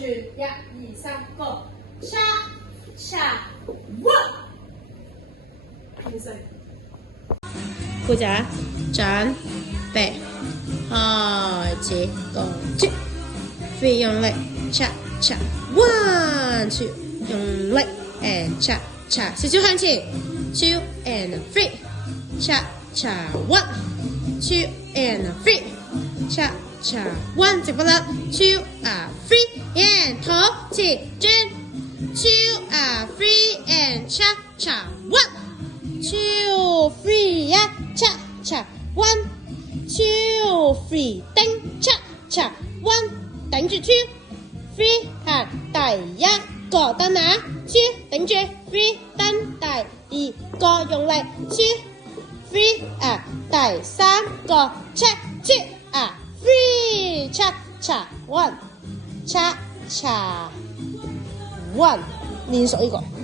住，1、2、3個，叉叉 one， 平水。副仔準備開始個轉，3用力叉叉 one two 用力 and 叉叉少少向前 2 and 3叉叉 one 2 and 3叉叉 one 直不甩 2 3 and 肚前轉 2 3 and 叉叉 one 2 3 叉叉 one 2 3頂叉叉 one 頂住 2 3行第一個蹬啊 2頂住 3蹬第二個用力 2 3第三個 check 2 3叉叉 one 叉叉 one 練熟呢個。